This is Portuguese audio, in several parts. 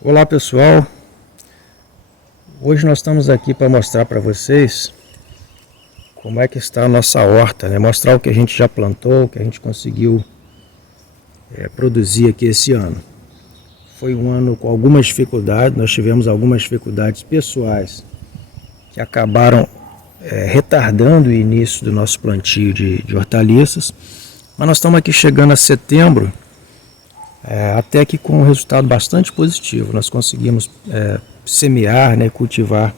Olá pessoal, hoje nós estamos aqui para mostrar para vocês como é que está a nossa horta, né? Mostrar o que a gente já plantou, o que a gente conseguiu produzir aqui esse ano. Foi um ano com algumas dificuldades, nós tivemos algumas dificuldades pessoais que acabaram retardando o início do nosso plantio de hortaliças, mas nós estamos aqui chegando a setembro, até que com um resultado bastante positivo. Nós conseguimos semear, né, cultivar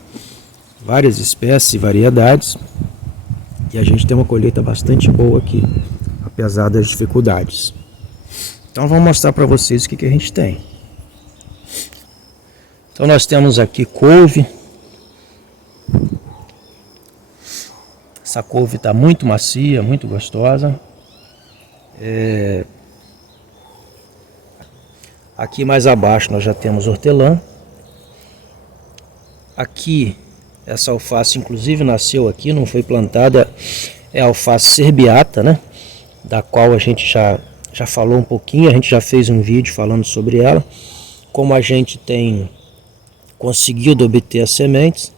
várias espécies e variedades, e a gente tem uma colheita bastante boa aqui, apesar das dificuldades. Então vamos mostrar para vocês o que a gente tem. Então nós temos aqui couve. Essa couve está muito macia, muito gostosa. Aqui mais abaixo nós já temos hortelã. Aqui, essa alface inclusive nasceu aqui, não foi plantada, é a alface serbiata, né? Da qual a gente já falou um pouquinho, a gente já fez um vídeo falando sobre ela. Como a gente tem conseguido obter as sementes,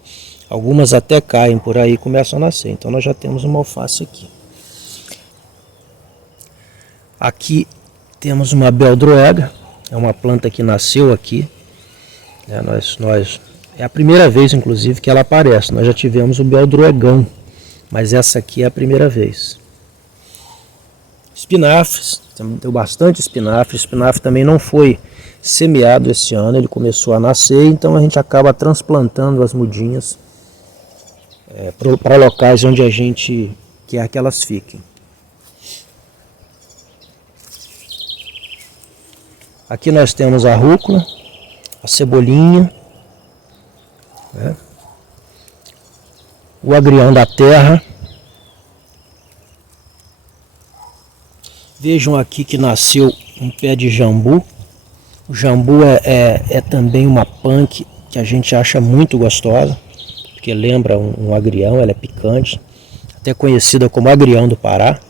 algumas até caem por aí e começam a nascer. Então nós já temos uma alface aqui. Aqui temos uma beldroega, é uma planta que nasceu aqui. É a primeira vez, inclusive, que ela aparece. Nós já tivemos o beldroegão, mas essa aqui é a primeira vez. Espinafres, deu bastante espinafre. O espinafre também não foi semeado esse ano, ele começou a nascer, então a gente acaba transplantando as mudinhas para locais onde a gente quer que elas fiquem. Aqui nós temos a rúcula, a cebolinha, né? O agrião da terra. Vejam aqui que nasceu um pé de jambu. O jambu é também uma punk que a gente acha muito gostosa, porque lembra um agrião, ela é picante, até conhecida como agrião do Pará.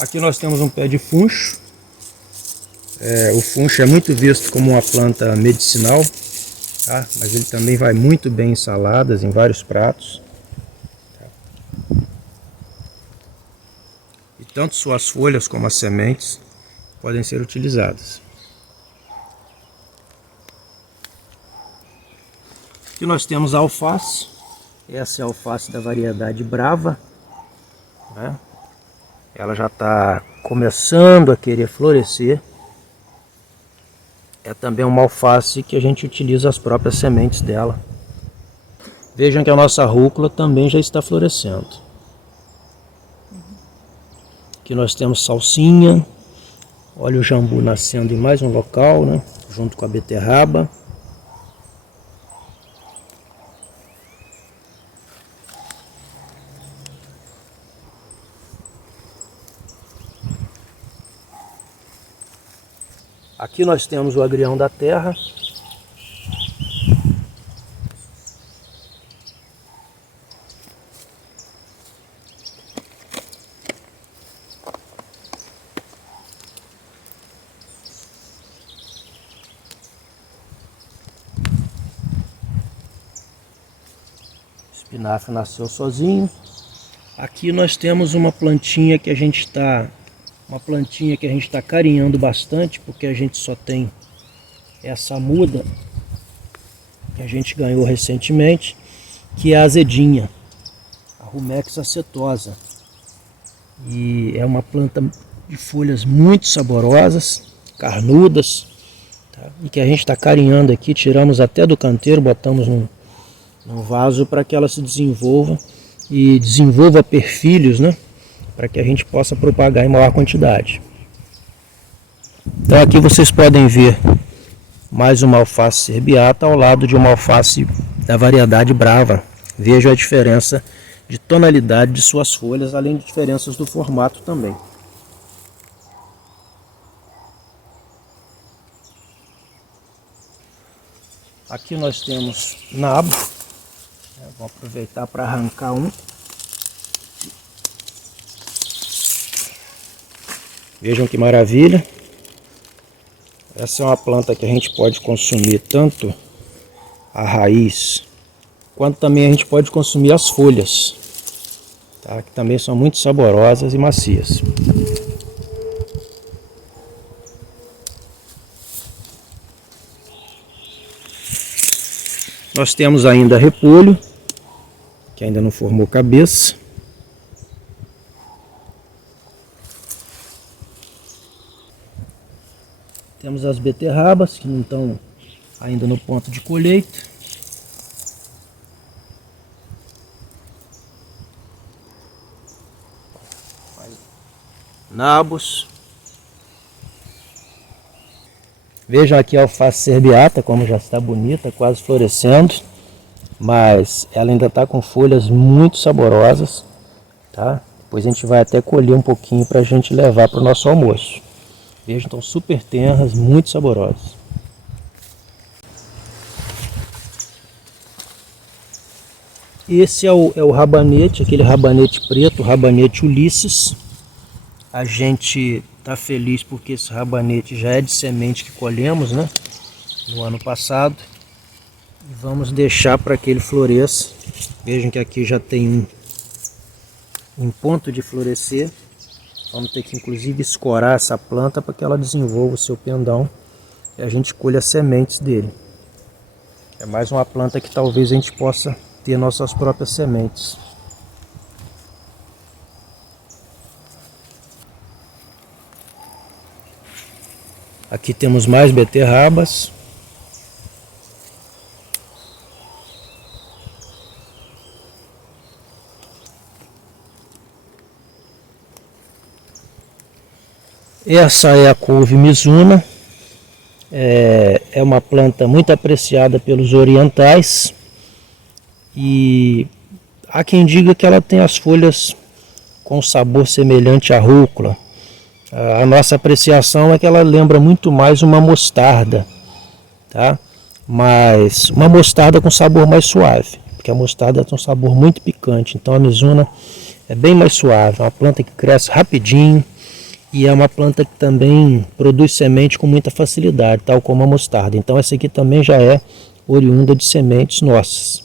Aqui nós temos um pé de funcho. O funcho é muito visto como uma planta medicinal, tá? Mas ele também vai muito bem em saladas, em vários pratos. E tanto suas folhas como as sementes podem ser utilizadas. Aqui nós temos a alface. Essa é a alface da variedade Brava, né? Ela já está começando a querer florescer. É também uma alface que a gente utiliza as próprias sementes dela. Vejam que a nossa rúcula também já está florescendo. Aqui nós temos salsinha. Olha o jambu nascendo em mais um local, né? Junto com a beterraba. Aqui nós temos o agrião da terra. O espinafre nasceu sozinho. Aqui nós temos uma plantinha que a gente está carinhando bastante, porque a gente só tem essa muda que a gente ganhou recentemente, que é a azedinha, a Rumex acetosa. E é uma planta de folhas muito saborosas, carnudas, tá? E que a gente está carinhando aqui, tiramos até do canteiro, botamos num vaso para que ela se desenvolva e desenvolva perfilhos, né? Para que a gente possa propagar em maior quantidade. Então aqui vocês podem ver mais uma alface serbiata ao lado de uma alface da variedade Brava. Vejam a diferença de tonalidade de suas folhas, além de diferenças do formato também. Aqui nós temos nabo. Vou aproveitar para arrancar um. Vejam que maravilha. Essa é uma planta que a gente pode consumir tanto a raiz, quanto também a gente pode consumir as folhas, tá? Que também são muito saborosas e macias. Nós temos ainda repolho, que ainda não formou cabeça. Temos as beterrabas, que não estão ainda no ponto de colheita. Nabos. Vejam aqui a alface serbiata, como já está bonita, quase florescendo. Mas ela ainda está com folhas muito saborosas, tá? Depois a gente vai até colher um pouquinho para a gente levar para o nosso almoço. Vejam, estão super tenras, muito saborosas. Esse é o rabanete, aquele rabanete preto, o rabanete Ulisses. A gente está feliz porque esse rabanete já é de semente que colhemos, né? No ano passado. E vamos deixar para que ele floresça. Vejam que aqui já tem um ponto de florescer. Vamos ter que inclusive escorar essa planta para que ela desenvolva o seu pendão e a gente colha as sementes dele. É mais uma planta que talvez a gente possa ter nossas próprias sementes. Aqui temos mais beterrabas. Essa é a couve Mizuna. É uma planta muito apreciada pelos orientais. E há quem diga que ela tem as folhas com sabor semelhante à rúcula. A nossa apreciação é que ela lembra muito mais uma mostarda, tá? Mas uma mostarda com sabor mais suave, porque a mostarda tem um sabor muito picante. Então a Mizuna é bem mais suave, é uma planta que cresce rapidinho e é uma planta que também produz semente com muita facilidade, tal como a mostarda. Então essa aqui também já é oriunda de sementes nossas.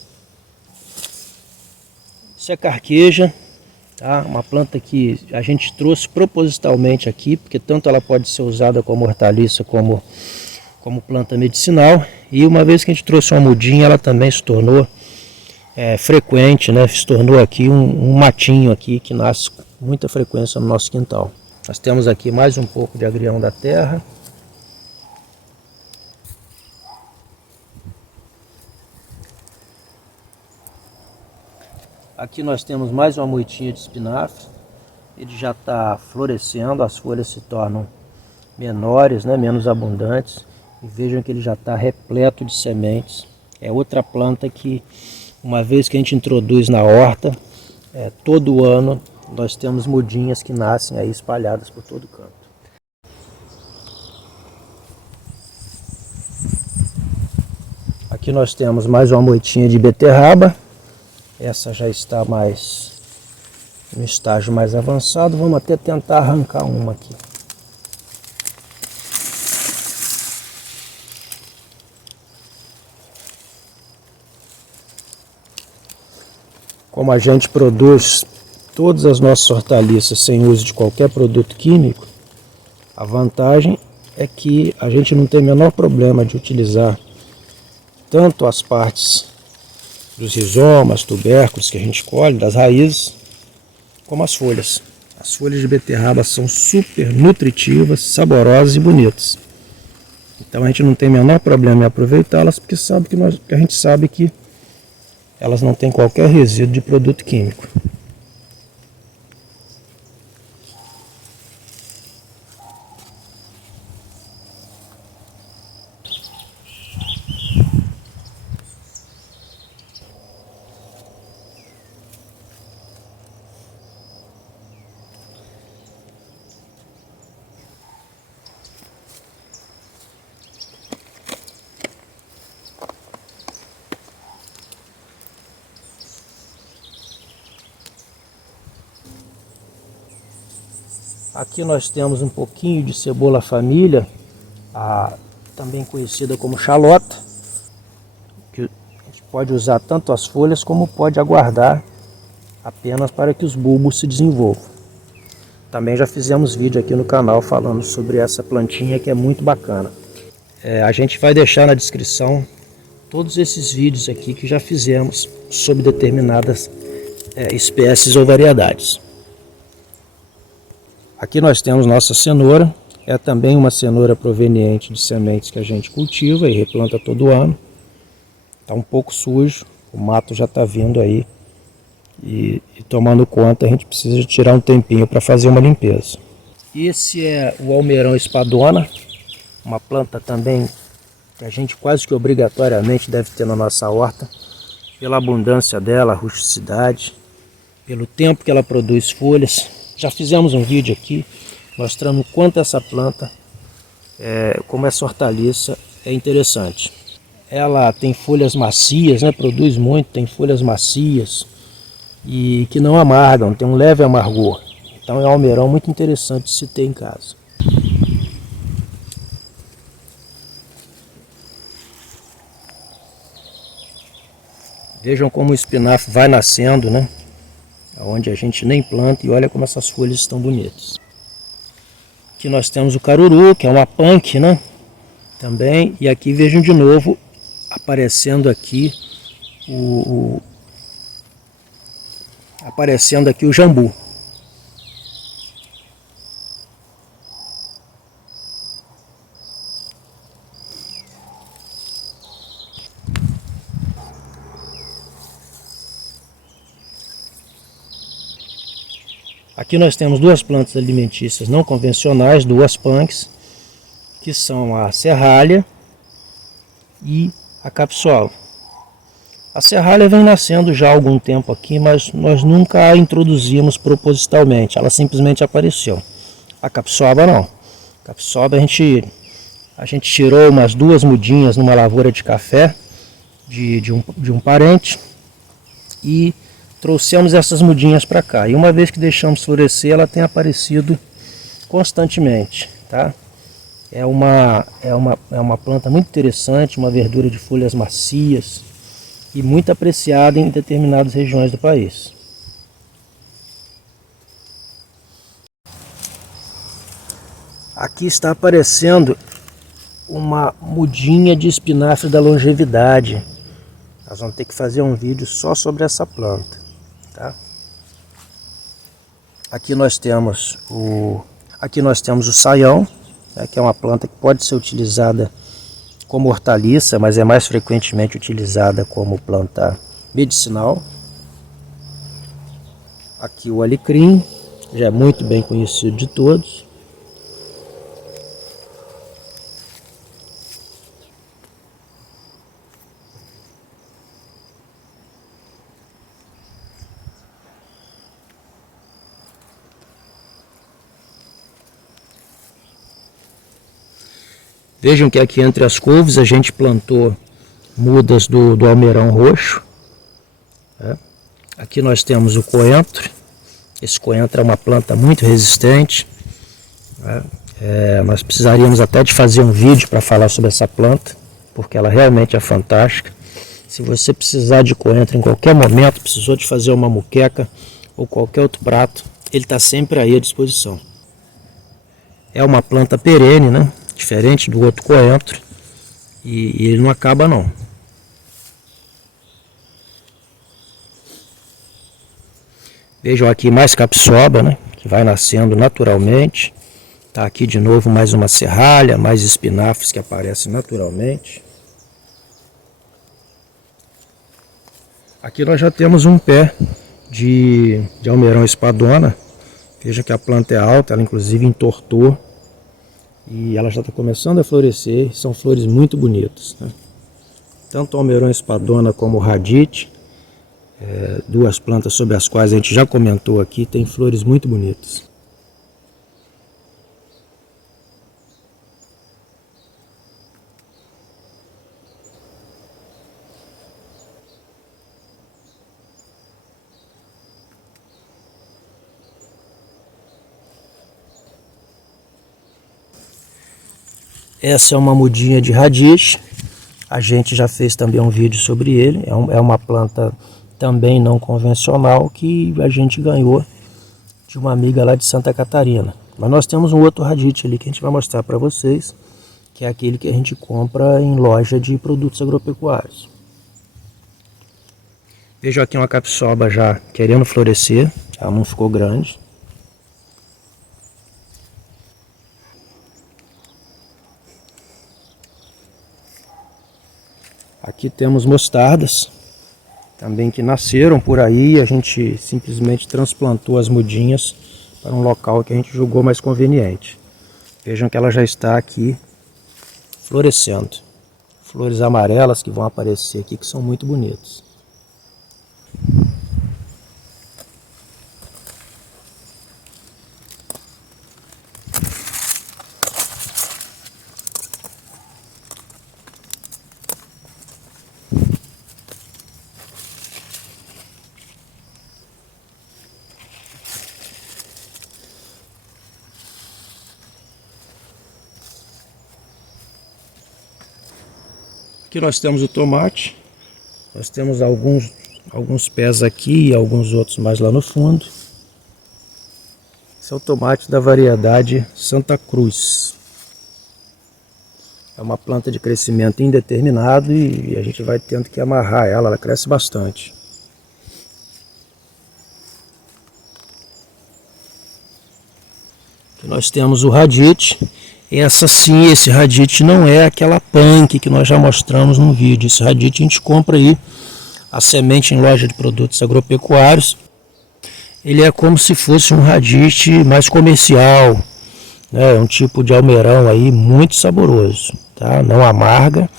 Isso é carqueja. Tá? Uma planta que a gente trouxe propositalmente aqui, porque tanto ela pode ser usada como hortaliça, como planta medicinal. E uma vez que a gente trouxe uma mudinha, ela também se tornou frequente, né? Se tornou aqui um matinho aqui que nasce com muita frequência no nosso quintal. Nós temos aqui mais um pouco de agrião da terra. Aqui nós temos mais uma moitinha de espinafre. Ele já está florescendo, as folhas se tornam menores, né, menos abundantes. E vejam que ele já está repleto de sementes. É outra planta que, uma vez que a gente introduz na horta, todo ano nós temos mudinhas que nascem aí espalhadas por todo canto. Aqui nós temos mais uma moitinha de beterraba. Essa já está mais no estágio mais avançado. Vamos até tentar arrancar uma aqui. Como a gente produz todas as nossas hortaliças sem uso de qualquer produto químico, a vantagem é que a gente não tem o menor problema de utilizar tanto as partes dos rizomas, tubérculos que a gente colhe, das raízes, como as folhas. As folhas de beterraba são super nutritivas, saborosas e bonitas. Então a gente não tem o menor problema em aproveitá-las, porque a gente sabe que elas não têm qualquer resíduo de produto químico. Aqui nós temos um pouquinho de cebola família, também conhecida como xalota, que a gente pode usar tanto as folhas como pode aguardar apenas para que os bulbos se desenvolvam. Também já fizemos vídeo aqui no canal falando sobre essa plantinha que é muito bacana. A gente vai deixar na descrição todos esses vídeos aqui que já fizemos sobre determinadas espécies ou variedades. Aqui nós temos nossa cenoura, é também uma cenoura proveniente de sementes que a gente cultiva e replanta todo ano. Está um pouco sujo, o mato já está vindo aí e tomando conta a gente precisa tirar um tempinho para fazer uma limpeza. Esse é o almeirão espadona, uma planta também que a gente quase que obrigatoriamente deve ter na nossa horta, pela abundância dela, a rusticidade, pelo tempo que ela produz folhas. Já fizemos um vídeo aqui mostrando o quanto essa planta, como essa hortaliça, é interessante. Ela tem folhas macias, né? Produz muito, tem folhas macias e que não amargam, tem um leve amargor. Então é um almeirão muito interessante de se ter em casa. Vejam como o espinafre vai nascendo, né? Onde a gente nem planta, e olha como essas folhas estão bonitas. Aqui nós temos o caruru, que é uma punk, né? Também, e aqui vejam de novo aparecendo aqui o jambu. Aqui nós temos duas plantas alimentícias não convencionais, duas punks, que são a serralha e a capsola. A serralha vem nascendo já há algum tempo aqui, mas nós nunca a introduzimos propositalmente, ela simplesmente apareceu. A capsoba não. A capsoba a gente tirou umas duas mudinhas numa lavoura de café de um parente e trouxemos essas mudinhas para cá. E uma vez que deixamos florescer, ela tem aparecido constantemente, tá? É uma planta muito interessante, uma verdura de folhas macias e muito apreciada em determinadas regiões do país. Aqui está aparecendo uma mudinha de espinafre da longevidade. Nós vamos ter que fazer um vídeo só sobre essa planta, tá? Aqui nós temos o saião, né, que é uma planta que pode ser utilizada como hortaliça, mas é mais frequentemente utilizada como planta medicinal. Aqui o alecrim, já é muito bem conhecido de todos. Vejam que aqui entre as couves a gente plantou mudas do almeirão roxo. Aqui nós temos o coentro. Esse coentro é uma planta muito resistente. Nós precisaríamos até de fazer um vídeo para falar sobre essa planta, porque ela realmente é fantástica. Se você precisar de coentro em qualquer momento, precisou de fazer uma moqueca ou qualquer outro prato, ele está sempre aí à disposição. É uma planta perene, né? Diferente do outro coentro, e ele não acaba não. Vejam aqui mais capsoba, né? Que vai nascendo naturalmente. Tá aqui de novo mais uma serralha, mais espinafres que aparecem naturalmente. Aqui nós já temos um pé de almeirão espadona. Veja que a planta é alta, ela inclusive entortou. E ela já está começando a florescer, são flores muito bonitas, né? Tanto o almeirão espadona como o radite, duas plantas sobre as quais a gente já comentou aqui, tem flores muito bonitas. Essa é uma mudinha de radish. A gente já fez também um vídeo sobre ele. É uma planta também não convencional que a gente ganhou de uma amiga lá de Santa Catarina. Mas nós temos um outro radish ali que a gente vai mostrar para vocês, que é aquele que a gente compra em loja de produtos agropecuários. Vejo aqui uma capsoba já querendo florescer, ela não ficou grande. Aqui temos mostardas, também que nasceram por aí, a gente simplesmente transplantou as mudinhas para um local que a gente julgou mais conveniente. Vejam que ela já está aqui florescendo. Flores amarelas que vão aparecer aqui, que são muito bonitas. Aqui nós temos o tomate, nós temos alguns pés aqui e alguns outros mais lá no fundo. Esse é o tomate da variedade Santa Cruz. É uma planta de crescimento indeterminado e a gente vai tendo que amarrar ela cresce bastante. Aqui nós temos o radite. Essa sim, esse radite não é aquela punk que nós já mostramos no vídeo. Esse radite a gente compra aí a semente em loja de produtos agropecuários. Ele é como se fosse um radite mais comercial, né? É um tipo de almeirão aí muito saboroso, tá? Não amarga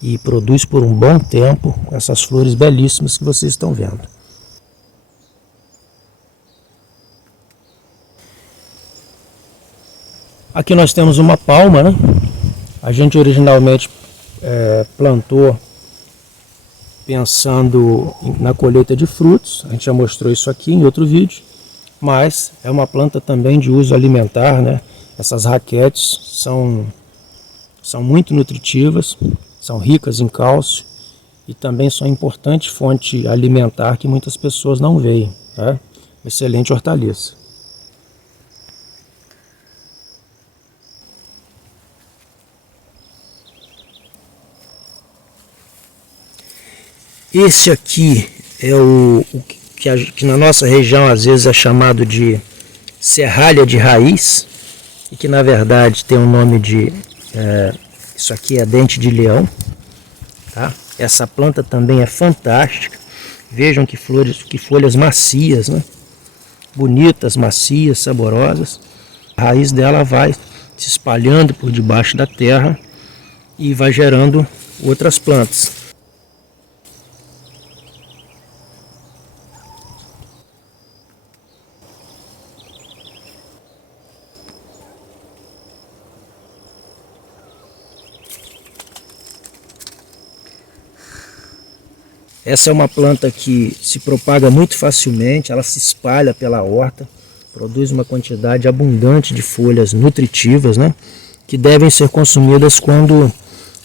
e produz por um bom tempo essas flores belíssimas que vocês estão vendo. Aqui nós temos uma palma, né? A gente originalmente plantou pensando na colheita de frutos. A gente já mostrou isso aqui em outro vídeo. Mas é uma planta também de uso alimentar, né? Essas raquetes são muito nutritivas, são ricas em cálcio e também são importante fonte alimentar que muitas pessoas não veem, tá? Excelente hortaliça. Esse aqui é o que na nossa região às vezes é chamado de serralha de raiz, e que na verdade tem o nome de, isso aqui é dente de leão, tá? Essa planta também é fantástica. Vejam que folhas macias, né? Bonitas, macias, saborosas. A raiz dela vai se espalhando por debaixo da terra e vai gerando outras plantas. Essa é uma planta que se propaga muito facilmente, ela se espalha pela horta, produz uma quantidade abundante de folhas nutritivas, né, que devem ser consumidas quando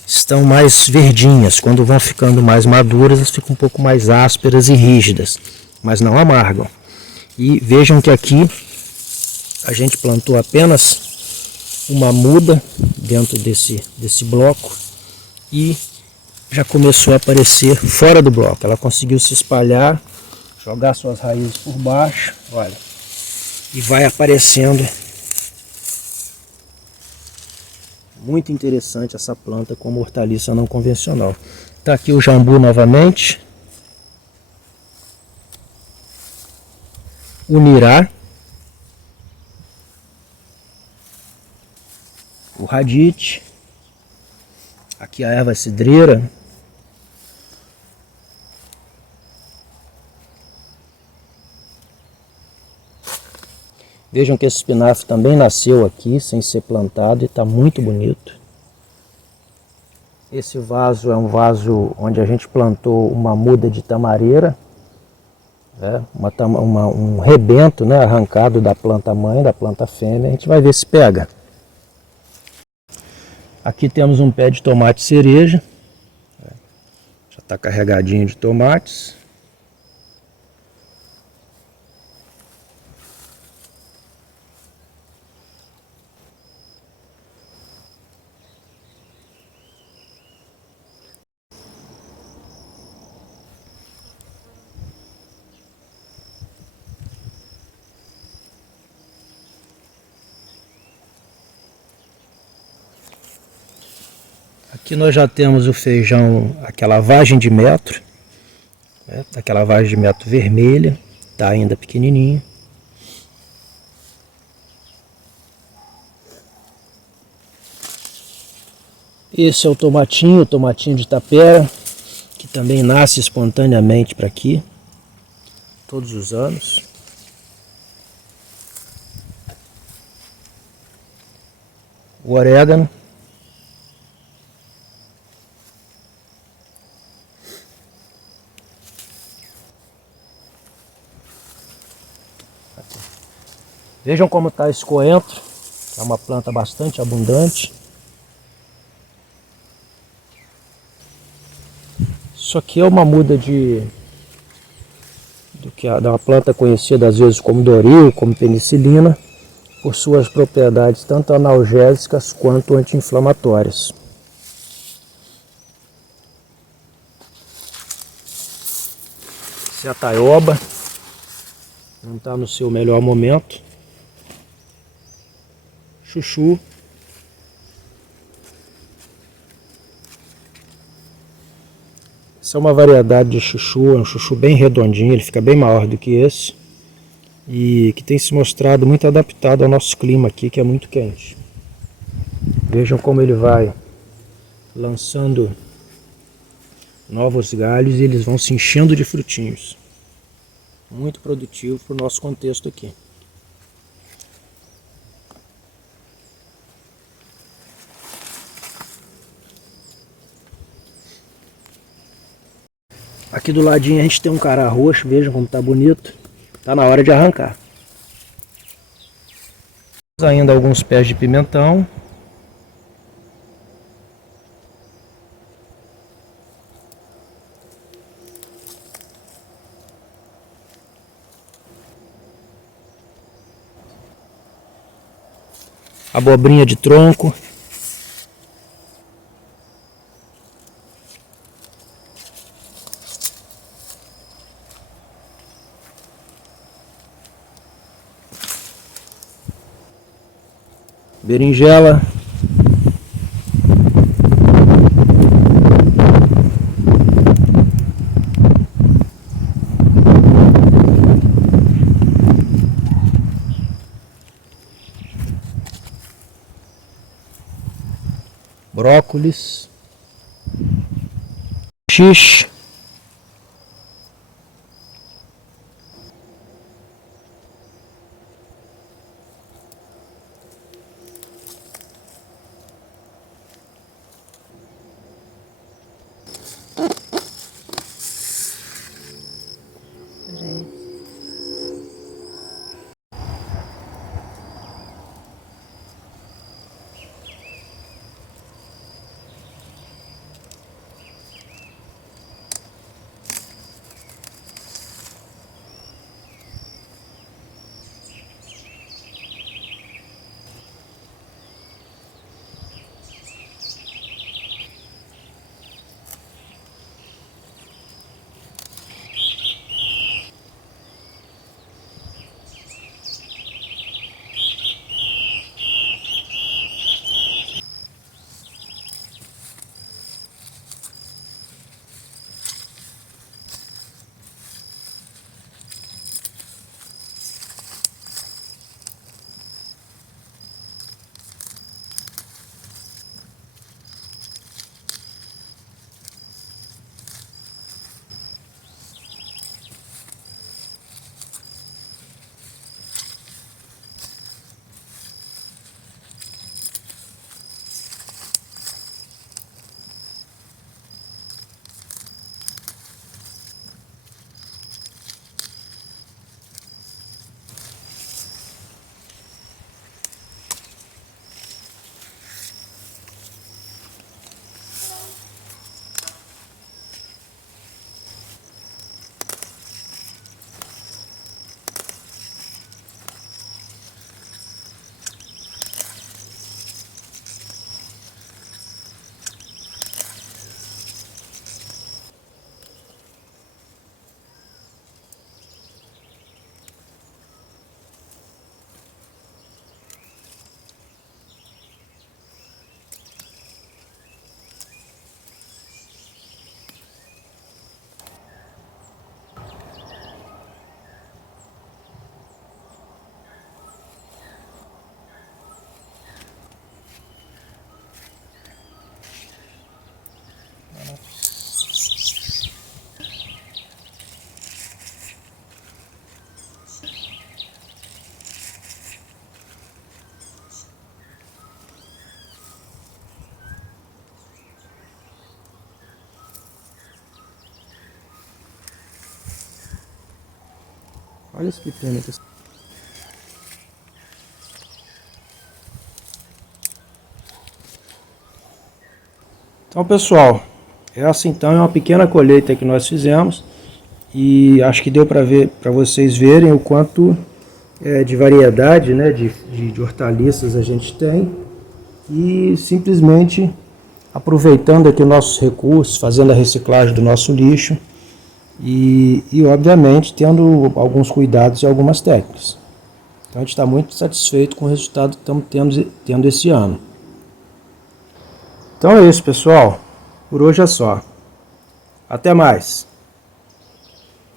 estão mais verdinhas. Quando vão ficando mais maduras, elas ficam um pouco mais ásperas e rígidas, mas não amargam. E vejam que aqui a gente plantou apenas uma muda dentro desse bloco e já começou a aparecer fora do bloco. Ela conseguiu se espalhar, jogar suas raízes por baixo, olha, e vai aparecendo. Muito interessante essa planta como hortaliça não convencional. Está aqui o jambu novamente, o nirá, o radite, aqui a erva cidreira. Vejam que esse espinafre também nasceu aqui, sem ser plantado, e está muito bonito. Esse vaso é um vaso onde a gente plantou uma muda de tamareira, né? Um rebento, né, arrancado da planta mãe, da planta fêmea. A gente vai ver se pega. Aqui temos um pé de tomate cereja. Já está carregadinho de tomates. Aqui nós já temos o feijão, aquela vagem de metro, né? Aquela vagem de metro vermelha, está ainda pequenininha. Esse é o tomatinho de tapera, que também nasce espontaneamente para aqui, todos os anos. O orégano. Vejam como está esse coentro, é uma planta bastante abundante. Isso aqui é uma muda de uma planta conhecida às vezes como doril, como penicilina, por suas propriedades tanto analgésicas quanto anti-inflamatórias. Essa é a taioba, não está no seu melhor momento. Chuchu. Essa é uma variedade de chuchu, é um chuchu bem redondinho, ele fica bem maior do que esse. E que tem se mostrado muito adaptado ao nosso clima aqui, que é muito quente. Vejam como ele vai lançando novos galhos e eles vão se enchendo de frutinhos. Muito produtivo para o nosso contexto aqui. Aqui do ladinho a gente tem um cará roxo, vejam como está bonito. Está na hora de arrancar. Ainda alguns pés de pimentão. Abobrinha de tronco. Berinjela. Brócolis. Xixi. Olha esse pepino aqui. Então, pessoal, essa então é uma pequena colheita que nós fizemos e acho que deu para ver, para vocês verem o quanto de variedade, né, de hortaliças a gente tem, e simplesmente aproveitando aqui nossos recursos, fazendo a reciclagem do nosso lixo e obviamente tendo alguns cuidados e algumas técnicas. Então a gente está muito satisfeito com o resultado que estamos tendo esse ano. Então é isso, pessoal. Por hoje é só. Até mais.